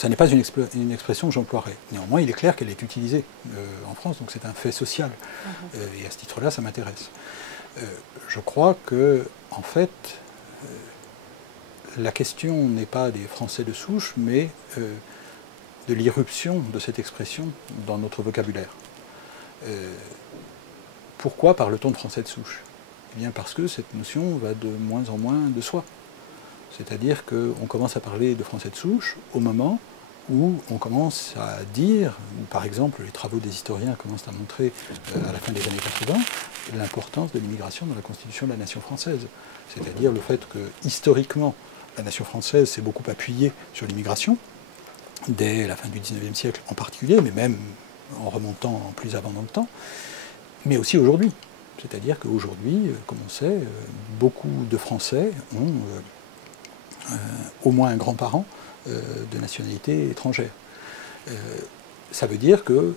Ça n'est pas une expression que j'emploierais. Néanmoins, il est clair qu'elle est utilisée en France, donc c'est un fait social. Et à ce titre-là, ça m'intéresse. Je crois que, en fait, la question n'est pas des Français de souche, mais de l'irruption de cette expression dans notre vocabulaire. Pourquoi parle-t-on de Français de souche? Eh bien parce que cette notion va de moins en moins de soi. C'est-à-dire qu'on commence à parler de Français de souche au moment où on commence à dire, par exemple les travaux des historiens commencent à montrer à la fin des années 80, l'importance de l'immigration dans la constitution de la nation française. C'est-à-dire le fait que, historiquement, la nation française s'est beaucoup appuyée sur l'immigration, dès la fin du XIXe siècle en particulier, mais même en remontant plus avant dans le temps, mais aussi aujourd'hui. C'est-à-dire qu'aujourd'hui, comme on sait, beaucoup de Français ont au moins un grand-parent de nationalité étrangère. Ça veut dire que,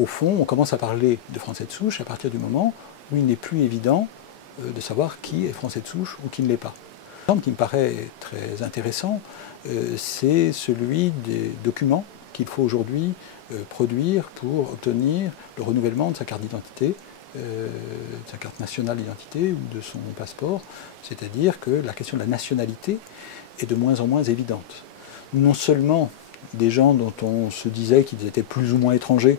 au fond, on commence à parler de Français de souche à partir du moment où il n'est plus évident de savoir qui est Français de souche ou qui ne l'est pas. L'exemple qui me paraît très intéressant, c'est celui des documents qu'il faut aujourd'hui produire pour obtenir le renouvellement de sa carte d'identité, de sa carte nationale d'identité ou de son passeport. C'est-à-dire que la question de la nationalité est de moins en moins évidente. Non seulement des gens dont on se disait qu'ils étaient plus ou moins étrangers,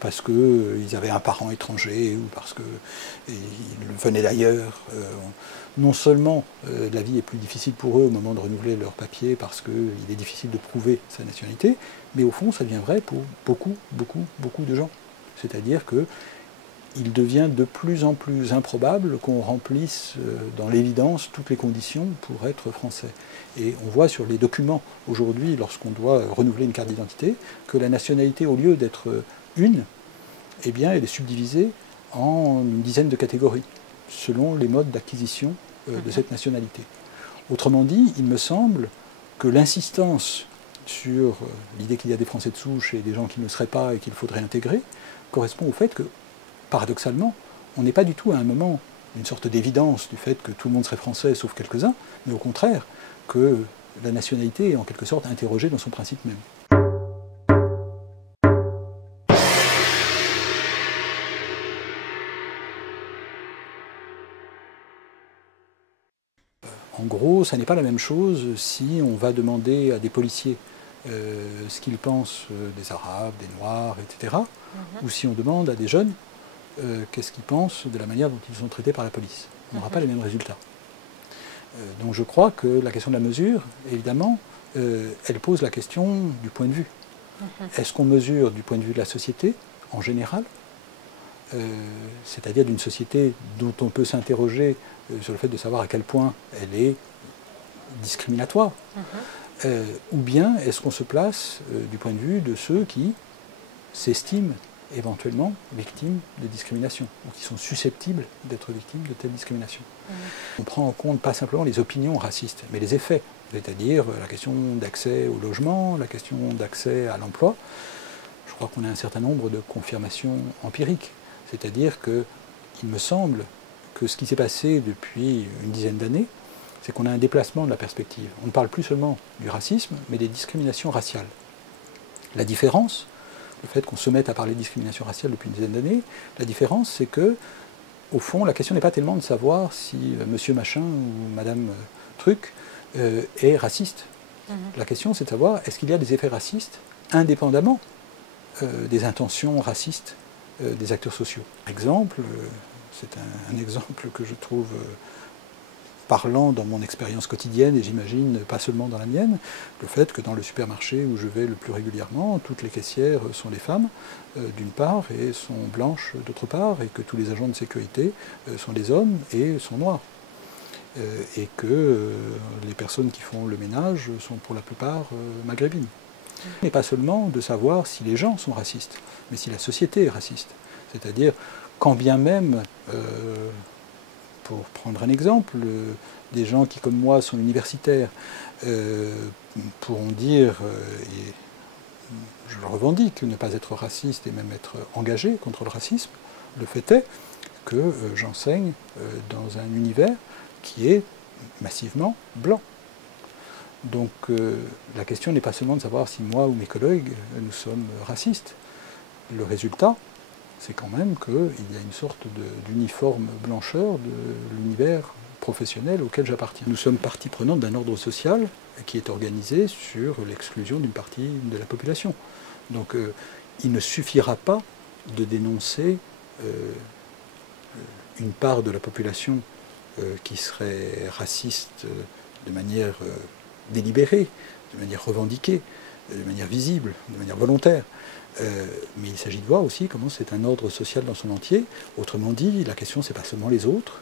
parce qu'ils avaient un parent étranger ou parce qu'ils venaient d'ailleurs. Non seulement la vie est plus difficile pour eux au moment de renouveler leurs papiers parce qu'il est difficile de prouver sa nationalité, mais au fond ça devient vrai pour beaucoup de gens. C'est-à-dire que il devient de plus en plus improbable qu'on remplisse dans l'évidence toutes les conditions pour être français. Et on voit sur les documents aujourd'hui, lorsqu'on doit renouveler une carte d'identité, que la nationalité, au lieu d'être une, eh bien, elle est subdivisée en une dizaine de catégories, selon les modes d'acquisition de cette nationalité. Autrement dit, il me semble que l'insistance sur l'idée qu'il y a des Français de souche et des gens qui ne le seraient pas et qu'il faudrait intégrer correspond au fait que, paradoxalement, on n'est pas du tout à un moment d'une sorte d'évidence du fait que tout le monde serait français sauf quelques-uns, mais au contraire que la nationalité est en quelque sorte interrogée dans son principe même. En gros, ça n'est pas la même chose si on va demander à des policiers ce qu'ils pensent des Arabes, des Noirs, etc., ou si on demande à des jeunes qu'est-ce qu'ils pensent de la manière dont ils sont traités par la police. On n'aura pas les mêmes résultats. Donc je crois que la question de la mesure, évidemment, elle pose la question du point de vue. Est-ce qu'on mesure du point de vue de la société, en général, c'est-à-dire d'une société dont on peut s'interroger sur le fait de savoir à quel point elle est discriminatoire, ou bien est-ce qu'on se place du point de vue de ceux qui s'estiment éventuellement victimes de discrimination, ou qui sont susceptibles d'être victimes de telle discrimination. On prend en compte pas simplement les opinions racistes, mais les effets, c'est-à-dire la question d'accès au logement, la question d'accès à l'emploi. Je crois qu'on a un certain nombre de confirmations empiriques, c'est-à-dire qu'il me semble que ce qui s'est passé depuis une dizaine d'années, c'est qu'on a un déplacement de la perspective. On ne parle plus seulement du racisme, mais des discriminations raciales. La différence, le fait qu'on se mette à parler de discrimination raciale depuis une dizaine d'années, la différence, c'est que, au fond, la question n'est pas tellement de savoir si monsieur machin ou madame truc est raciste. La question, c'est de savoir, est-ce qu'il y a des effets racistes indépendamment des intentions racistes des acteurs sociaux. Exemple, c'est un exemple que je trouve parlant dans mon expérience quotidienne, et j'imagine pas seulement dans la mienne, le fait que dans le supermarché où je vais le plus régulièrement, toutes les caissières sont des femmes, d'une part, et sont blanches d'autre part, et que tous les agents de sécurité sont des hommes et sont noirs. Et que les personnes qui font le ménage sont pour la plupart maghrébines. Ce n'est pas seulement de savoir si les gens sont racistes, mais si la société est raciste. C'est-à-dire, quand bien même, pour prendre un exemple, des gens qui, comme moi, sont universitaires, pourront dire, et je le revendique, ne pas être raciste et même être engagé contre le racisme, le fait est que j'enseigne dans un univers qui est massivement blanc. Donc la question n'est pas seulement de savoir si moi ou mes collègues, nous sommes racistes. Le résultat, c'est quand même qu'il y a une sorte d'uniforme blancheur de l'univers professionnel auquel j'appartiens. Nous sommes partie prenante d'un ordre social qui est organisé sur l'exclusion d'une partie de la population. Donc il ne suffira pas de dénoncer une part de la population qui serait raciste de manière délibérée, de manière revendiquée, de manière visible, de manière volontaire. Mais il s'agit de voir aussi comment c'est un ordre social dans son entier. Autrement dit, la question, c'est pas seulement les autres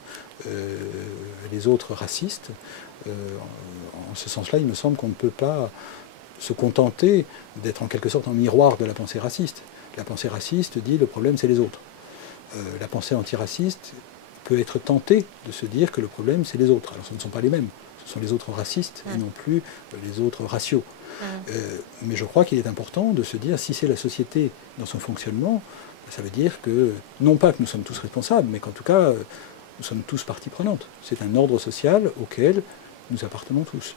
racistes. En ce sens-là, il me semble qu'on ne peut pas se contenter d'être en quelque sorte en miroir de la pensée raciste. La pensée raciste dit le problème, c'est les autres. La pensée antiraciste peut être tentée de se dire que le problème, c'est les autres. Alors ce ne sont pas les mêmes. Ce sont les autres racistes et non plus les autres raciaux. Mais je crois qu'il est important de se dire, si c'est la société dans son fonctionnement, ça veut dire que, non pas que nous sommes tous responsables, mais qu'en tout cas, nous sommes tous partie prenante. C'est un ordre social auquel nous appartenons tous.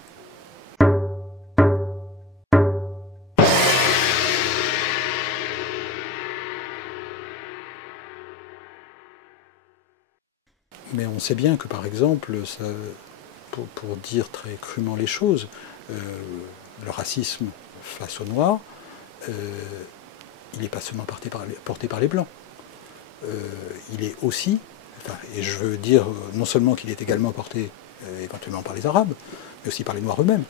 Mais on sait bien que, par exemple, ça, pour dire très crûment les choses, le racisme face aux Noirs, il n'est pas seulement porté par les Blancs. Il est aussi, enfin, et je veux dire non seulement qu'il est également porté éventuellement par les Arabes, mais aussi par les Noirs eux-mêmes.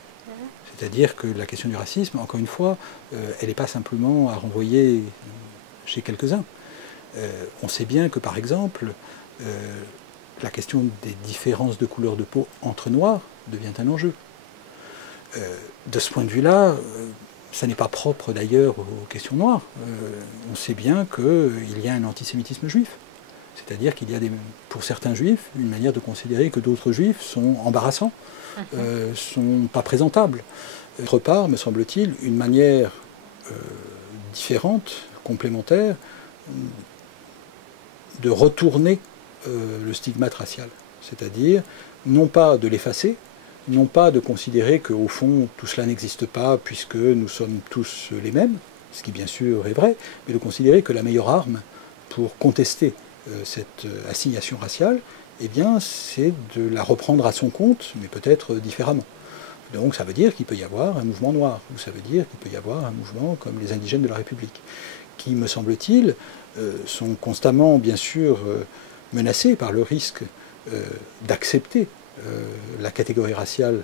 C'est-à-dire que la question du racisme, encore une fois, elle n'est pas simplement à renvoyer chez quelques-uns. On sait bien que, par exemple, la question des différences de couleur de peau entre Noirs devient un enjeu. De ce point de vue-là, ça n'est pas propre d'ailleurs aux questions noires. On sait bien qu'il y a un antisémitisme juif. C'est-à-dire qu'il y a, pour certains juifs, une manière de considérer que d'autres juifs sont embarrassants, sont pas présentables. D'autre part, me semble-t-il, une manière différente, complémentaire, de retourner le stigmate racial. C'est-à-dire, non pas de l'effacer, non pas de considérer qu'au fond, tout cela n'existe pas puisque nous sommes tous les mêmes, ce qui bien sûr est vrai, mais de considérer que la meilleure arme pour contester cette assignation raciale, eh bien, c'est de la reprendre à son compte, mais peut-être différemment. Donc ça veut dire qu'il peut y avoir un mouvement noir, ou ça veut dire qu'il peut y avoir un mouvement comme les indigènes de la République, qui, me semble-t-il, sont constamment, bien sûr, menacés par le risque d'accepter la catégorie raciale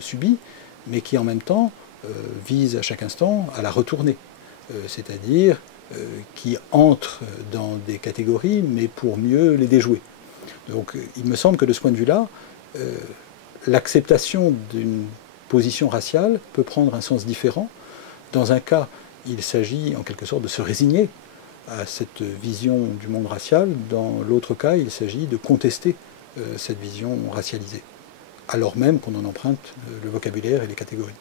subie, mais qui en même temps vise à chaque instant à la retourner, c'est-à-dire qui entrent dans des catégories, mais pour mieux les déjouer. Donc il me semble que de ce point de vue-là, l'acceptation d'une position raciale peut prendre un sens différent. Dans un cas, il s'agit en quelque sorte de se résigner à cette vision du monde racial. Dans l'autre cas, il s'agit de contester cette vision racialisée, alors même qu'on en emprunte le vocabulaire et les catégories.